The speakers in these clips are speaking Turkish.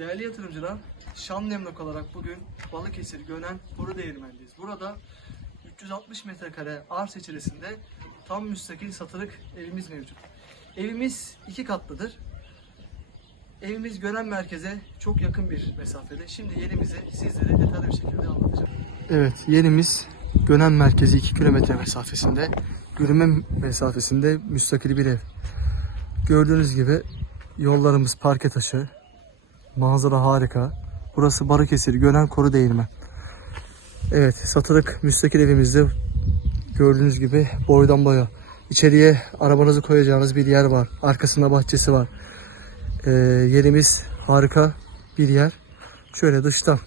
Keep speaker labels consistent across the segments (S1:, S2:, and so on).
S1: Değerli yatırımcılar, Şam Emlak olarak bugün Balıkesir Gönen Boru Değirmen'deyiz. Burada 360 metrekare arsa içerisinde tam müstakil satılık evimiz mevcut. Evimiz iki katlıdır. Evimiz Gönen merkeze çok yakın bir mesafede. Şimdi yerimizi sizlere detaylı bir şekilde anlatacağım. Evet, yerimiz Gönen merkezi 2 kilometre mesafesinde. Yürüme mesafesinde müstakil bir ev. Gördüğünüz gibi yollarımız parke taşı, Manzara harika. Burası Balıkesir Gönen Koru Değirmen. Evet satılık müstakil evimizde gördüğünüz gibi boydan boya. İçeriye arabanızı koyacağınız bir yer var. Arkasında bahçesi var. Ee, yerimiz harika bir yer. Şöyle dıştan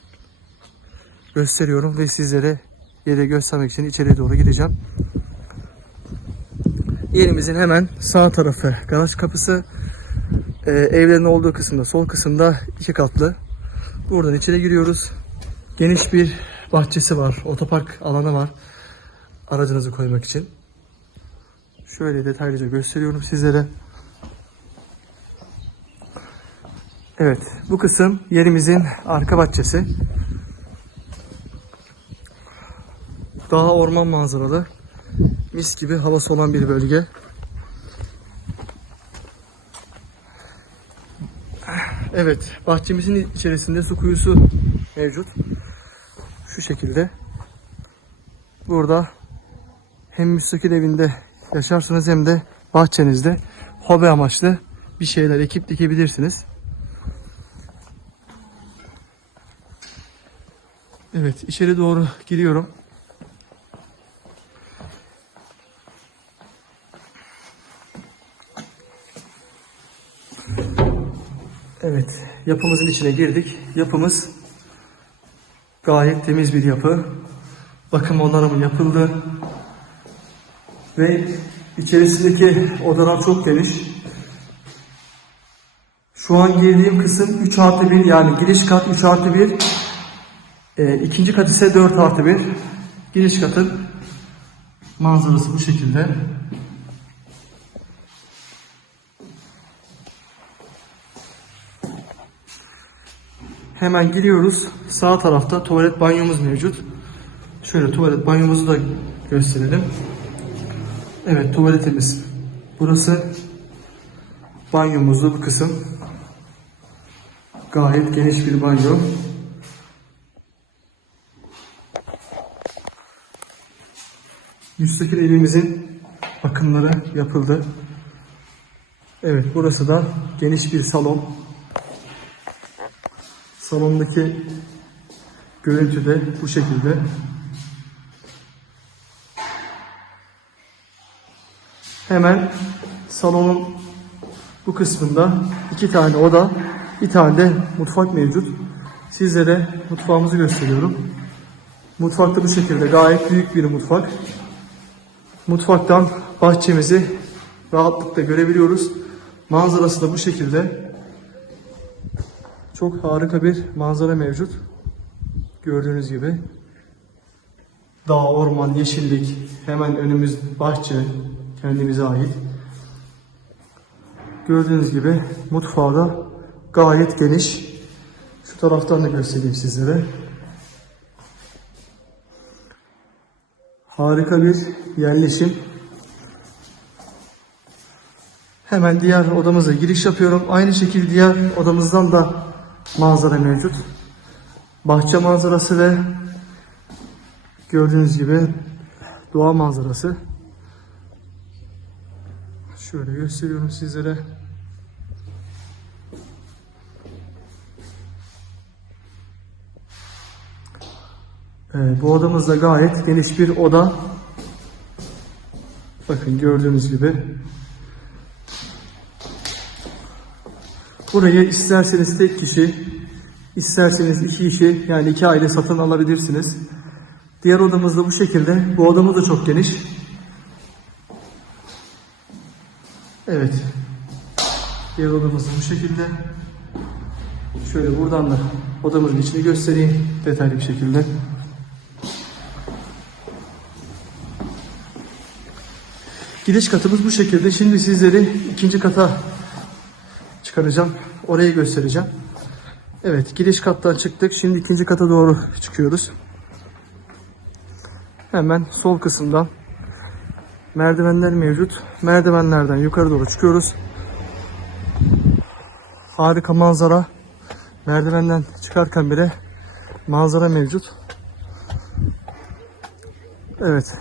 S1: gösteriyorum ve sizlere yeri göstermek için içeriye doğru gideceğim. Yerimizin hemen sağ tarafı garaj kapısı. Ee, evlerin olduğu kısımda sol kısımda iki katlı. Buradan içeri giriyoruz. Geniş bir bahçesi var. Otopark alanı var. Aracınızı koymak için. Şöyle detaylıca gösteriyorum sizlere. Evet, bu kısım yerimizin arka bahçesi. Daha orman manzaralı. Mis gibi havası olan bir bölge. Evet, bahçemizin içerisinde su kuyusu mevcut. Şu şekilde. Burada hem müstakil evinde yaşarsınız hem de bahçenizde hobi amaçlı bir şeyler ekip dikebilirsiniz. Evet, içeri doğru giriyorum. Evet, yapımızın içine girdik. Yapımız gayet temiz bir yapı. Bakım onarımı yapıldı. Ve içerisindeki odalar çok geniş. Şu an girdiğim kısım 3 artı 1 yani giriş kat 3 artı 1. E, ikinci kat ise 4 artı 1. Giriş katın manzarası bu şekilde. Hemen giriyoruz. Sağ tarafta tuvalet banyomuz mevcut. Şöyle tuvalet banyomuzu da gösterelim. Evet tuvaletimiz. Burası banyomuzlu bu kısım. Gayet geniş bir banyo. Müstakil evimizin bakımları yapıldı. Evet burası da geniş bir salon. Salondaki görüntü de bu şekilde. Hemen salonun bu kısmında iki tane oda, bir tane de mutfak mevcut. Sizlere mutfağımızı gösteriyorum. Mutfakta bu şekilde gayet büyük bir mutfak. Mutfaktan bahçemizi rahatlıkla görebiliyoruz. Manzarası da bu şekilde. Çok harika bir manzara mevcut. Gördüğünüz gibi. Dağ, orman, yeşillik, hemen önümüz bahçe, kendimize ait. Gördüğünüz gibi mutfağı da gayet geniş. Şu taraftan da göstereyim sizlere. Harika bir yerleşim. Hemen diğer odamıza giriş yapıyorum. Aynı şekilde diğer odamızdan da manzara mevcut. Bahçe manzarası ve gördüğünüz gibi doğa manzarası. Şöyle gösteriyorum sizlere. Evet, bu odamız da gayet geniş bir oda. Bakın gördüğünüz gibi. Burayı isterseniz tek kişi, isterseniz iki kişi yani iki aile satın alabilirsiniz. Diğer odamız da bu şekilde. Bu odamız da çok geniş. Evet. Diğer odamız da bu şekilde. Şöyle buradan da odamızın içini göstereyim detaylı bir şekilde. Giriş katımız bu şekilde. Şimdi sizleri ikinci kata çıkaracağım. Orayı göstereceğim. Evet giriş kattan çıktık. Şimdi ikinci kata doğru çıkıyoruz. Hemen sol kısımdan merdivenler mevcut. Merdivenlerden yukarı doğru çıkıyoruz. Harika manzara. Merdivenden çıkarken bile manzara mevcut. Evet.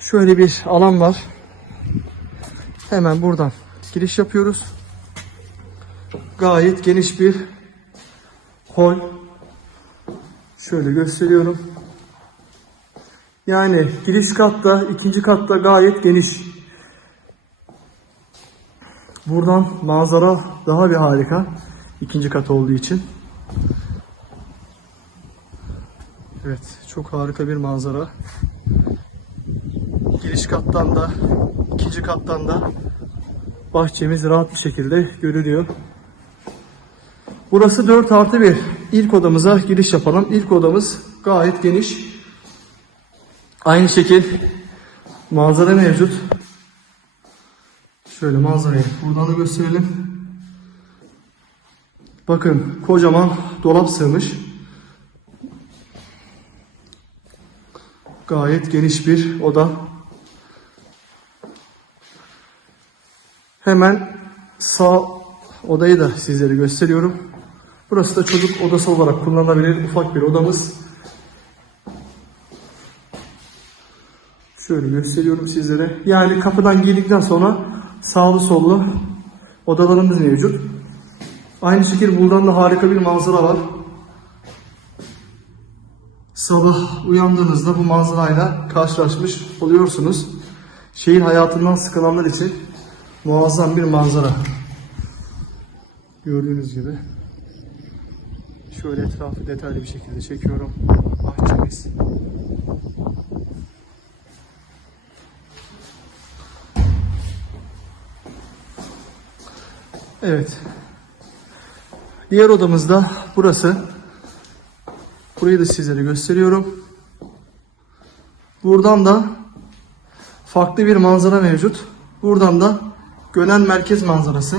S1: Şöyle bir alan var. Hemen buradan giriş yapıyoruz. Gayet geniş bir hol. Şöyle gösteriyorum. Yani giriş katta, ikinci katta gayet geniş. Buradan manzara daha bir harika. İkinci kat olduğu için. Evet, çok harika bir manzara. Giriş kattan da, ikinci kattan da bahçemiz rahat bir şekilde görülüyor. Burası 4 artı 1. İlk odamıza giriş yapalım. İlk odamız gayet geniş. Aynı şekil manzara mevcut. Şöyle manzarayı buradan da gösterelim. Bakın kocaman dolap sığmış. Gayet geniş bir oda. Hemen sağ odayı da sizlere gösteriyorum. Burası da çocuk odası olarak kullanılabilir ufak bir odamız. Şöyle gösteriyorum sizlere. Yani kapıdan girdikten sonra sağlı sollu odalarımız mevcut. Aynı şekilde buradan da harika bir manzara var. Sabah uyandığınızda bu manzarayla karşılaşmış oluyorsunuz. Şehir hayatından sıkılanlar için muazzam bir manzara. Gördüğünüz gibi. Şöyle etrafı detaylı bir şekilde çekiyorum. Bahçemiz. Evet. Diğer odamızda burası. Burayı da sizlere gösteriyorum. Buradan da farklı bir manzara mevcut. Buradan da Gönen merkez manzarası.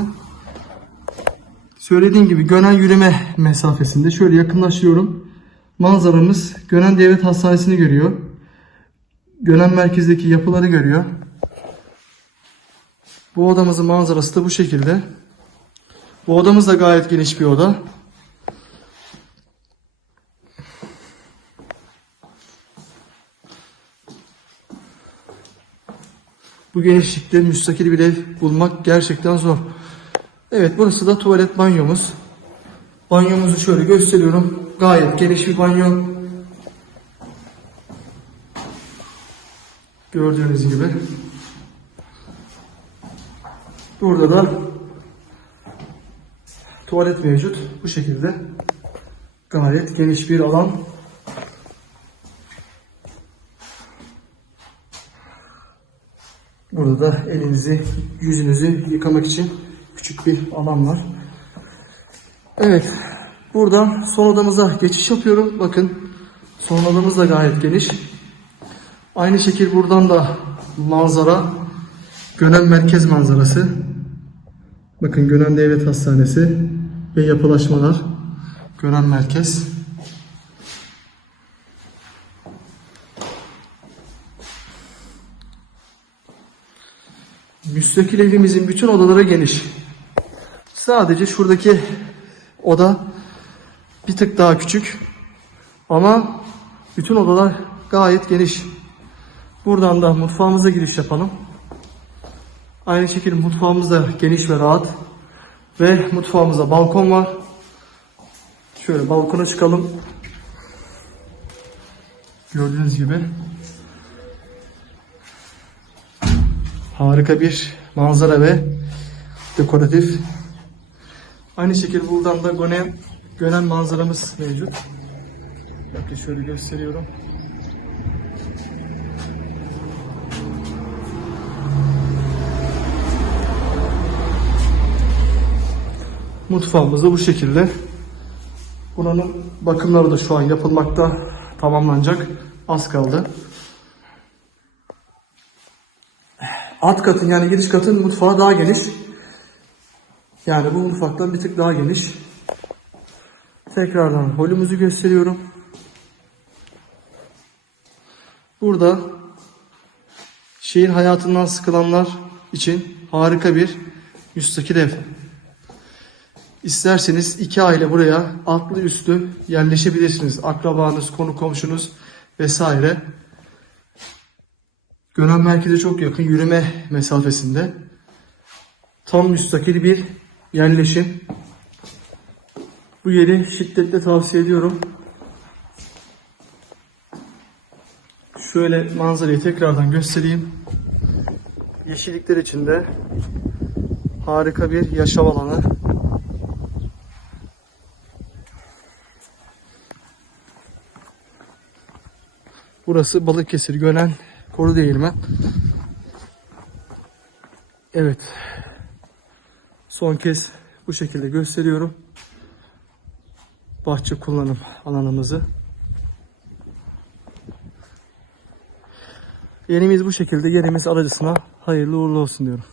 S1: Söylediğim gibi Gönen yürüme mesafesinde. Şöyle yakınlaşıyorum. Manzaramız Gönen Devlet Hastanesi'ni görüyor. Gönen merkezdeki yapıları görüyor. Bu odamızın manzarası da bu şekilde. Bu odamız da gayet geniş bir oda. Bu genişlikte müstakil bir ev bulmak gerçekten zor. Evet burası da tuvalet banyomuz. Banyomuzu şöyle gösteriyorum. Gayet geniş bir banyo. Gördüğünüz gibi. Burada da tuvalet mevcut. Bu şekilde. Gayet geniş bir alan. Burada da elinizi, yüzünüzü yıkamak için küçük bir alan var. Evet. Buradan son odamıza geçiş yapıyorum. Bakın son odamız da gayet geniş. Aynı şekil buradan da manzara Gönen merkez manzarası. Bakın Gönen Devlet Hastanesi ve yapılaşmalar. Gönen merkez. Müstakil evimizin bütün odaları geniş. Sadece şuradaki oda bir tık daha küçük. Ama bütün odalar gayet geniş. Buradan da mutfağımıza giriş yapalım. Aynı şekilde mutfağımız da geniş ve rahat. Ve mutfağımızda balkon var. Şöyle balkona çıkalım. Gördüğünüz gibi. Harika bir manzara ve dekoratif. Aynı şekilde buradan da Gönen, Gönen manzaramız mevcut. Bakın şöyle gösteriyorum. Mutfağımız da bu şekilde. Buranın bakımları da şu an yapılmakta tamamlanacak. Az kaldı. Alt katın yani giriş katın mutfağı daha geniş. Yani bu mutfaktan bir tık daha geniş. Tekrardan holümüzü gösteriyorum. Burada şehir hayatından sıkılanlar için harika bir müstakil ev. İsterseniz iki aile buraya altlı üstlü yerleşebilirsiniz. Akrabanız, konu komşunuz vesaire. Gönen merkeze çok yakın yürüme mesafesinde. Tam müstakil bir yerleşim. Bu yeri şiddetle tavsiye ediyorum. Şöyle manzarayı tekrardan göstereyim. Yeşillikler içinde harika bir yaşam alanı. Burası Balıkesir Gönen Koru Değirmen. Evet. Son kez bu şekilde gösteriyorum. Bahçe kullanım alanımızı. Yerimiz bu şekilde. Yerimiz alıcısına hayırlı uğurlu olsun diyorum.